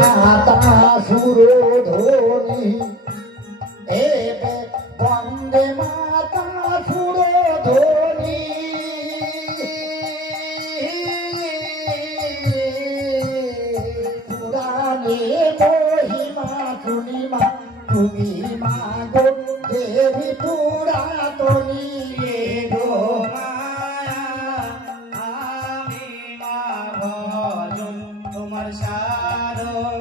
মাতা সুরধনি এবে বন্দে মাতা সুরধনি পুরাণে মহিমা শুনিমা তুমি মা গো দেবী পুরাতনী গো আমি মা ভজন তোমার সাধন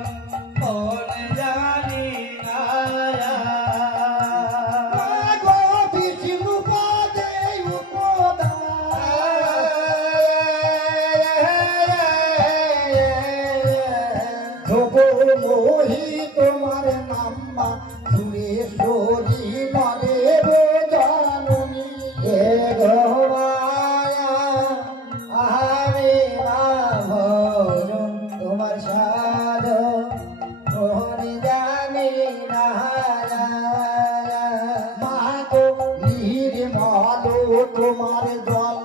কোন জানি না গো বিষ্ণু পদে উপদান মোহি তোমার নাম্মা সুরেশ্বরী নরে জাননী হে গো মায়া আমি মা ভজন তোমার সাধন কোন জানি না মা গো নির্মল তোমার জল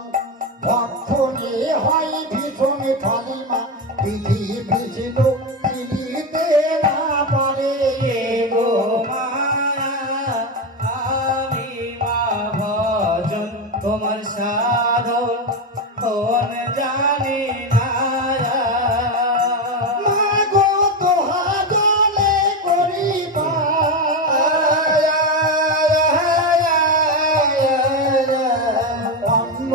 ভক্ষণে হয় ভীষণ ফলিমা বিধি বিষ্ণু চিনিতে না পারে গো আমি মা ভজন তোমার সাধন কোন জানি না মা গো তোহা জলে করিবা অন্য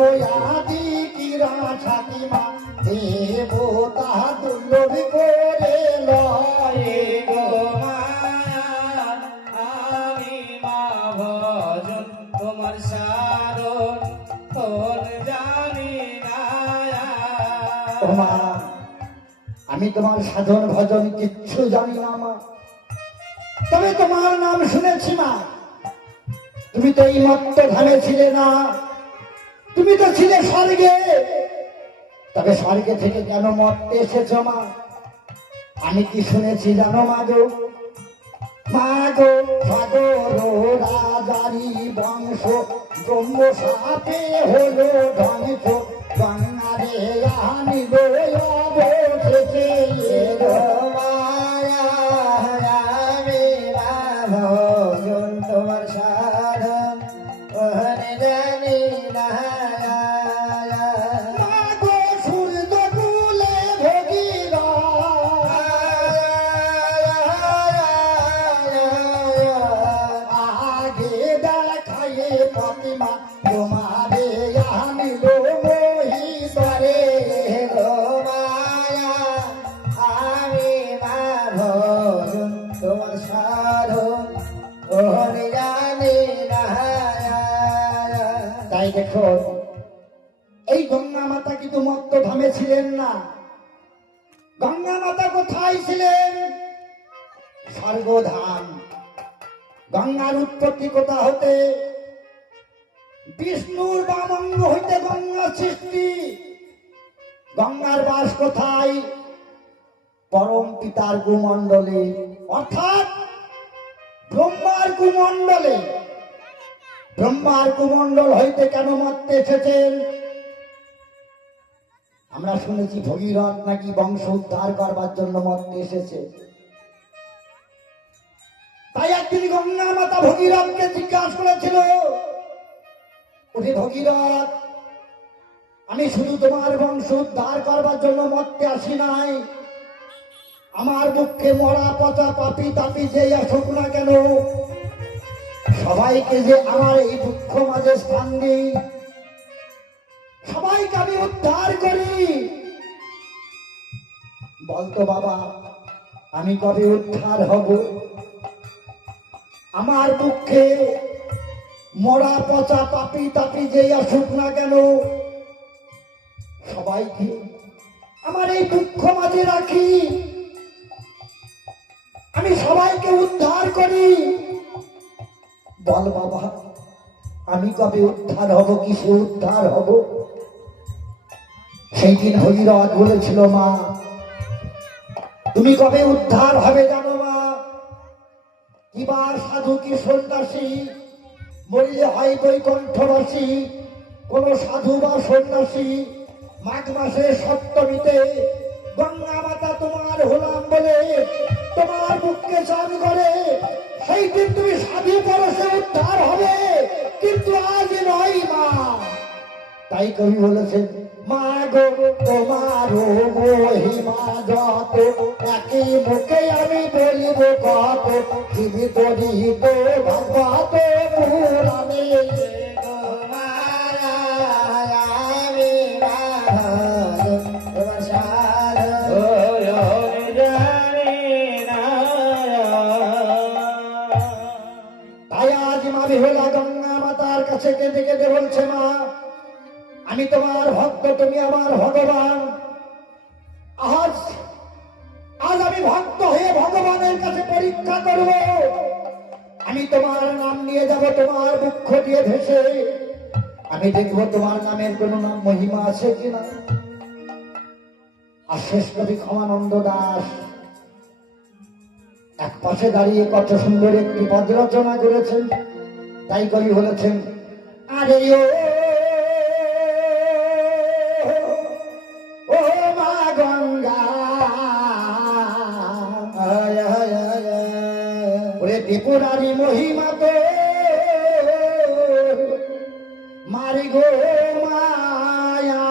আদি কিরা ছাতিমা দেবতা দুর্লভ করে লয় গো আমি মা ভজন তোমার সাধন কোন জানি না ও মা, আমি তোমার সাধন ভজন কিচ্ছু জানি না মা, তবে তোমার নাম শুনেছি মা। তুমি তো এই মত্ত ধামে ছিলে না, তুমি তো ছিলে স্বর্গে। তবে স্বর্গে থেকে কেন মর্তে এসেছ মা? আমি কি শুনেছি জানো মা গো? মা গো সাগর রাজারি বংশ ব্রহ্ম সাপে হলো ধ্বংস, গঙ্গারে আনিল অবশেষে গো মায়া। আমি মা ভজন তোমার সাধন কোন জানি না মা গো সূর্য কুলে ভগীরা আগে দেখায়ে প্রতিমা তোমারে আনিল মহিষরে গো মায়া। আমি মা ভজন তোমার সাধন কোন জানি না তাই দেখো, এই গঙ্গা মাতা কিন্তু মত্ত ধামে ছিলেন না। গঙ্গা মাতা কোথায় ছিলেন? স্বর্গধাম। গঙ্গার উৎপত্তি কোথা হতে? বিষ্ণুর বামঙ্গ হইতে গঙ্গা সৃষ্টি। গঙ্গার বাস কোথায়? পরম পিতার কুমণ্ডলে, অর্থাৎ ব্রহ্মার কুমণ্ডলে। ব্রহ্মার কুমণ্ডল হইতে কেন মর্তে এসেছেন? আমরা শুনেছি ভগীরথ নাকি বংশ উদ্ধার করবার জন্য মর্তে এসেছে। তাই একদিন গঙ্গা মাতা ভগীরথকে জিজ্ঞাসা করেছিল, ওরে ভগীরথ, আমি শুধু তোমার বংশ উদ্ধার করবার জন্য মর্তে আসি নাই, আমার দুঃখে মরা পচা পাপি তাপি যে আসুক না কেন, সবাইকে যে আমার এই দুঃখ মাঝে স্থান দিই, সবাইকে আমি উদ্ধার করি। বলতো বাবা, আমি কবে উদ্ধার হব? আমার দুঃখে মরা পচা পাপি তাপি যে আসুক না কেন, সবাইকে আমার এই দুঃখ মাঝে রাখি, আমি সবাইকে উদ্ধার করি। বল বাবা, আমি কবে উদ্ধার হব? কিসে উদ্ধার হব? সেই দিন ভগীরথ বলেছিল, মা তুমি কবে উদ্ধার হবে জানো মা? কিবার সাধু কি সন্ন্যাসী মরিলে হয় বৈকুণ্ঠবাসী। কোন সাধু বা সন্ন্যাসী মাঘ মাসে সপ্তমীতে গঙ্গা মাতা তোমার হলাম বলে তোমার মুখকে চান করে সেই দিন তুমি সাধু পরশে উদ্ধার হবে, কিন্তু আজ নয় মা। তাই কবি বলেছেন, মা গো তোমার মহিমা যত, একই মুখে আমি বলিব কত, জীবিত নিহিত ভগবত পুরাণে। তাই আজ মা বিহুলা গঙ্গা মাতার কাছে কেঁদে কেঁদে বলছে, মা আমি তোমার ভক্ত, তুমি আমার ভগবান। আজ আজ আমি ভক্ত হয়ে ভগবানের কাছে পরীক্ষা করব। আমি তোমার নাম নিয়ে যাব তোমার মুখ দিয়ে ভেসে, আমি দেখব তোমার নামের কোন নাম মহিমা আছে কিনা। আর শেষ কবি ক্ষমানন্দ দাস এক পাশে দাঁড়িয়ে কত সুন্দর একটি পদ রচনা করেছেন। তাই কবি বলেছেন, আরে ও মা গঙ্গা, ওরে ত্রিপুরারি মহিমা তো মারি গো মায়া।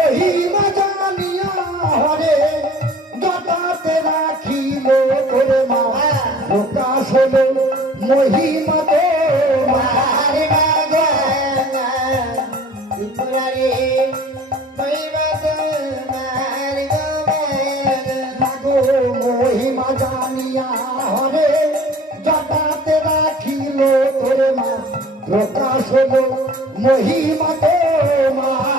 মহিমা জানিয়া হরে জটাতে রাখিল করে মা, প্রকাশ হলো মহিমা তো মার মহিমা জানিয়া হরে জটাতে রাখিল করে মা, প্রকাশ হলো মহিমা তো মার।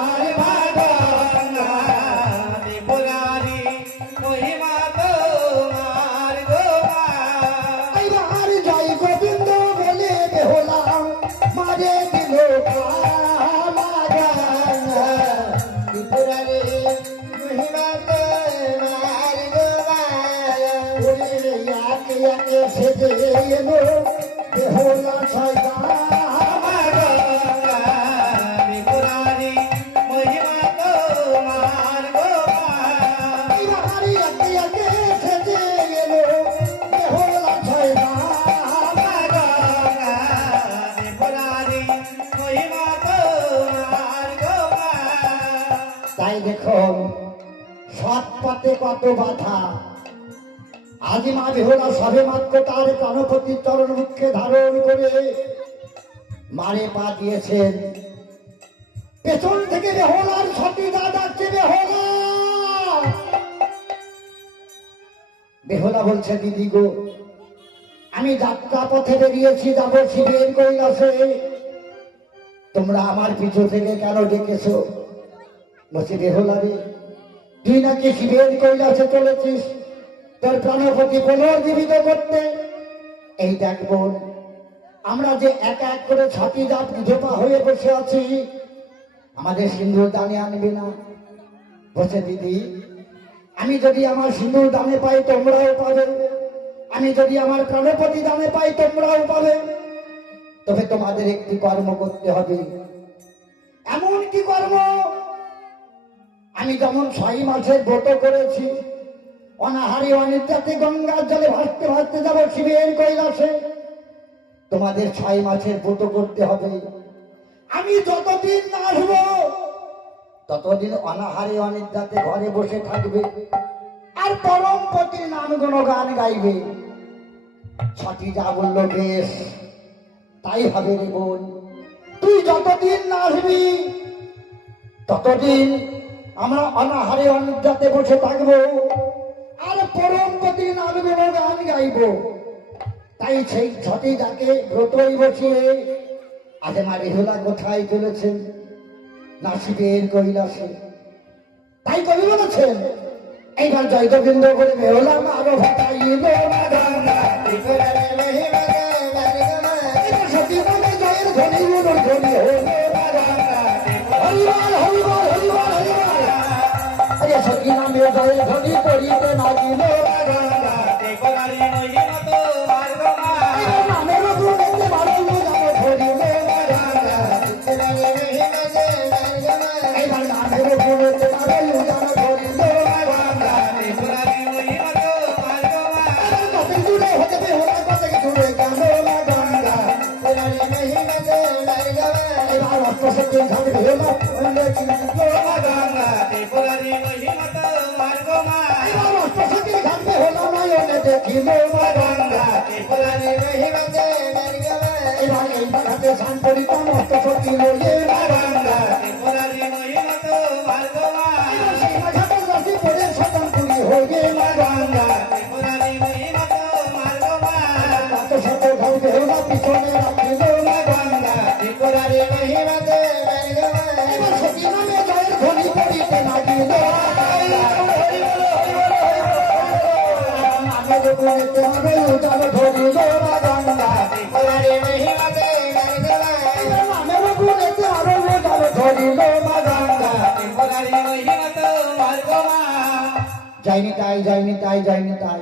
সেজে এলো বেহুলা শয়তান, তাই দেখুন সৎ পথে কত বাধা। আজ মা বেহুলা সবে মাত্র তার প্রাণপতি চরণ মুখে ধারণ করে মারে পা দিয়েছেন। পেছন থেকে বেহুলার সতী দাদাকে বেহুলা। বেহুলা বলছে, দিদি গো আমি যাত্রা পথে বেরিয়েছি, যাব শিবের কৈলাসে, তোমরা আমার পিছু থেকে কেন ডেকেছো? বলছি, বেহুলা রে তুই নাকি শিবের কৈলাসে চলেছিস তোর প্রাণপতি পুনর্জীবিত করতে। এই দেখ বোন, আমরা যে এক এক করে ছাতি জাত ধোপা হয়ে বসে আছি, আমাদের সিন্দুর দানে আনবে না? বলছে, দিদি আমি যদি আমার সিন্দুর দানে পাই তোমরাও পাবে, আমি যদি আমার প্রাণপতি দানে পাই তোমরাও পাবে, তবে তোমাদের একটি কর্ম করতে হবে। এমন কি কর্ম? আমি যেমন 6 মাসের ব্রত করেছি, অনাহারি অনিদ্রাতে গঙ্গার জলে ভাসতে ভাসতে যাব শিবের কৈলাসে, তোমাদের 6 মাসের ব্রত করতে হবে। আমি যতদিন না আসব ততদিন অনাহারি অনিদ্রাতে ঘরে বসে থাকবে আর পরম পতির নাম গুণগান গাইবে। সতী যা বলল বেশ তাই হবে রে বোন, তুই যতদিন না আসবি ততদিন আমরা অনাহারে অনিদ্রাতে বসে থাকবো আর পরম পতির নাম গুণগান গাইব। তাই সেই ছটি যাকে ব্রতই বসিয়ে আজ আমার বেহুলা কোথায় চলেছেন? না শিবের কৈলাসে। তাই কবি বলেছেন, এইবার জয় গোবিন্দ করে বেহুলা মারো ভাটাইল মা গঙ্গা। ত্রিপুরারি মহিমা মার্গমা এবার সতী নামে জয়ের ধ্বনি মনোর ধ্বনি হলো মা গঙ্গা। হরিবল হরিবল হরিবল হরিবল। আরে সতী নামে জয়ের ধ্বনি করিতে লাগিল মা গঙ্গা। ত্রিপুরারি মহিমা মার্গমা এবার নামের গুণেতে বাড়িল যেন ধরিল মা গঙ্গা। ত্রিপুরারি মহিমা মার্গমা এবার নামের গুণেতে বাড়িল যেন ধরিল মা গঙ্গা। ত্রিপুরারি মহিমা মার্গমা এবার কত দূরে হতে বেহুলা কত দূরে গেল মা গঙ্গা। ত্রিপুরারি মহিমা মার্গমা এবার অষ্টশতী ঘাট বেহুলা বলে কিন্তু মা গঙ্গা। ত্রিপুরারি মহিমা মার্গমা এবার অষ্টশতী ঘাট বেহুলা নয়নে দেখিল মা গঙ্গা। ত্রিপুরারি মহিমা মার্গমা এবার এইবার হাতে স্নান করিতাম অষ্টশতী লইয়ে মা গঙ্গা। ত্রিপুরারি মহিমা মার্গমা এবার সেই ঘাটের রাশি পড়ে শতান পুরি হয়ে মা গঙ্গা। ত্রিপুরারি মহিমা মার্গমা কত শত ঘাট বেহুলা পিছনে রাখিল মা গঙ্গা। ত্রিপুরারি মহিমা মার্গমা এবার সতী নামে জয়ের ধ্বনি পড়িতে লাগিল মা গঙ্গা। নামের গুণেতে হবে উজাড় ধরিল মা গঙ্গা। ত্রিপুরারি মহিমা মার্গমা এবার নামের গুণেতে আরো উজাড় ধরিল মা গঙ্গা। ত্রিপুরারি মহিমা মার্গমা যাইনি তাই যাইনি তাই যাইনি তাই